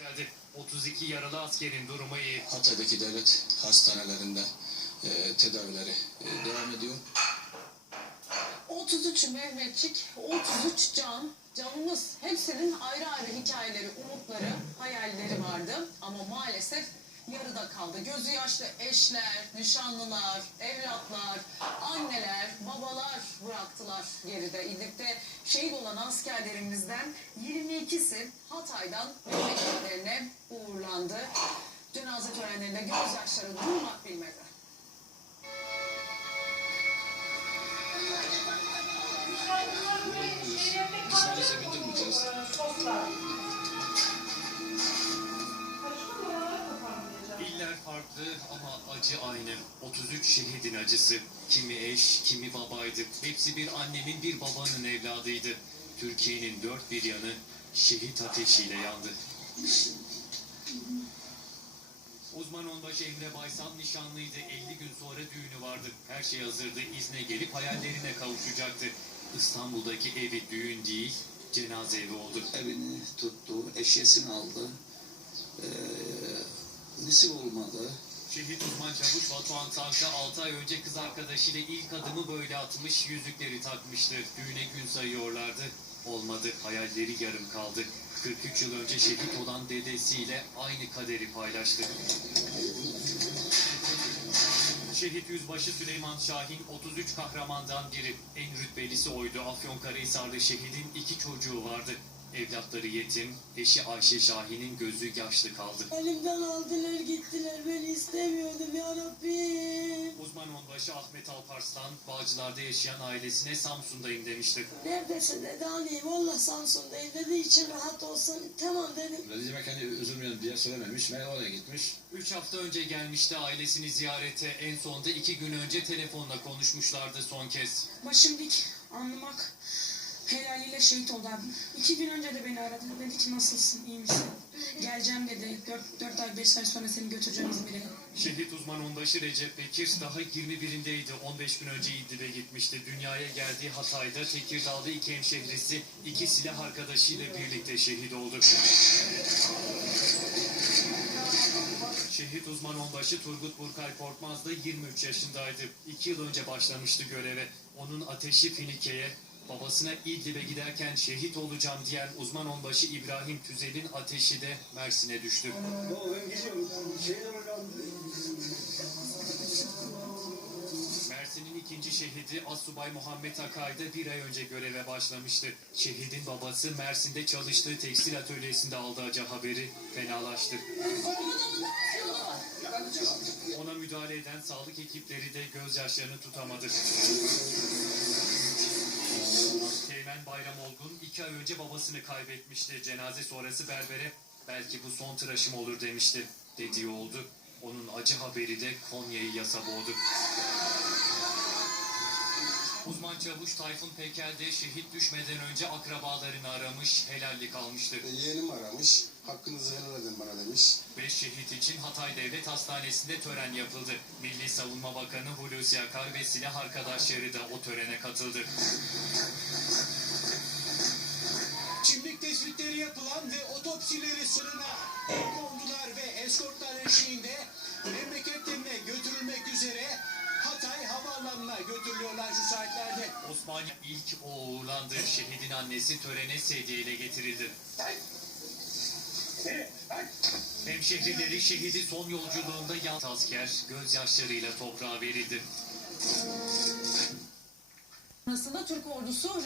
Geldi. 32 yaralı askerin durumu iyi. Hatay'daki devlet hastanelerinde e, tedavileri e, devam ediyor. 33 Mehmetçik, 33 can, canımız. Hepsinin ayrı ayrı hikayeleri, umutları, hayalleri vardı. Ama maalesef yarıda kaldı. Gözü yaşlı eşler, nişanlılar, evlatlar, anneler, babalar bıraktılar geride. İdlib'de şehit olan askerlerimizden 22'si Hatay'dan memleketlerine uğurlandı. Cenaze törenlerinde gözyaşları durmak bilmedi. Bizleri sevindirmeyeceğiz. Farklı ama acı aynı. 33 şehidin acısı. Kimi eş, kimi babaydı. Hepsi bir annenin bir babanın evladıydı. Türkiye'nin dört bir yanı şehit ateşiyle yandı. Uzman onbaşı Emre Baysal nişanlıydı. 50 gün sonra düğünü vardı. Her şey hazırdı. İzne gelip hayallerine kavuşacaktı. İstanbul'daki evi düğün değil, cenaze evi oldu. Evini tuttu, eşyasını aldı. E, nasip olmadı. Şehit uzman çavuş Batuhan Tank'a 6 ay önce kız arkadaşıyla ilk adımı böyle atmış, yüzükleri takmıştı. Düğüne gün sayıyorlardı. Olmadı, hayalleri yarım kaldı. 43 yıl önce şehit olan dedesiyle aynı kaderi paylaştı. Şehit Yüzbaşı Süleyman Şahin 33 kahramandan biri. En rütbelisi oydu. Afyonkarahisarlı şehidin iki çocuğu vardı. Evlatları yetim, eşi Ayşe Şahin'in gözü yaşlı kaldı. Elimden aldılar gittiler beni istemiyordum ya Rabbim. Uzman onbaşı Ahmet Alparslan, Bağcılar'da yaşayan ailesine Samsun'dayım demişti. Neredesin dedi alayım valla Samsun'dayım dedi için rahat olsun tamam dedim. Ne demek hani üzülmüyorum diye söylememiş. Ben oraya gitmiş. Üç hafta önce gelmişti ailesini ziyarete. En sonda iki gün önce telefonla konuşmuşlardı son kez. Başım dik, anlamak helaliyle şehit oldu abim. İki gün önce de beni aradı. Dedi ki nasılsın, iyi misin? Geleceğim dedi. Dört, dört ay, beş ay sonra seni götüreceğim İzmir'e. Şehit uzman onbaşı Recep Bekir daha 21'indeydi. 15 gün önce İdlib'e gitmişti. Dünyaya geldiği Hatay'da Tekirdağ'da iki hemşehrisi iki silah arkadaşıyla birlikte şehit oldu. Şehit uzman onbaşı Turgut Burkay Korkmaz da 23 yaşındaydı. İki yıl önce başlamıştı göreve. Onun ateşi Finike'ye, babasına İdlib'e giderken şehit olacağım diyen uzman onbaşı İbrahim Tüzel'in ateşi de Mersin'e düştü. Mersin'in ikinci şehidi Assubay Muhammed Akay da bir ay önce göreve başlamıştı. Şehidin babası Mersin'de çalıştığı tekstil atölyesinde aldığı acı haberi fenalaştı. Ona müdahale eden sağlık ekipleri de gözyaşlarını tutamadı. Bayram Olgun iki ay önce babasını kaybetmişti. Cenaze sonrası berbere belki bu son tıraşım olur demişti. Dediği oldu. Onun acı haberi de Konya'yı yasa boğdu. Uzman çavuş Tayfun Pekel de şehit düşmeden önce akrabalarını aramış, helallik almıştı. Yeğenim aramış. Hakkınızı helal edin bana demiş. Beş şehit için Hatay Devlet Hastanesi'nde tören yapıldı. Milli Savunma Bakanı Hulusi Akar ve silah arkadaşları da o törene katıldı. Tespitleri yapılan ve otopsileri sırına kondular ve eskortlar eşliğinde memleketlerine götürülmek üzere Hatay Havaalanı'na götürülüyorlar şu saatlerde. Osmaniye ilk o uğurlandı. Şehidin annesi törene sedyeyle getirildi. Hemşehrileri şehidi son yolculuğunda yan asker gözyaşlarıyla toprağa verildi. Sonrasında Türk ordusu rejim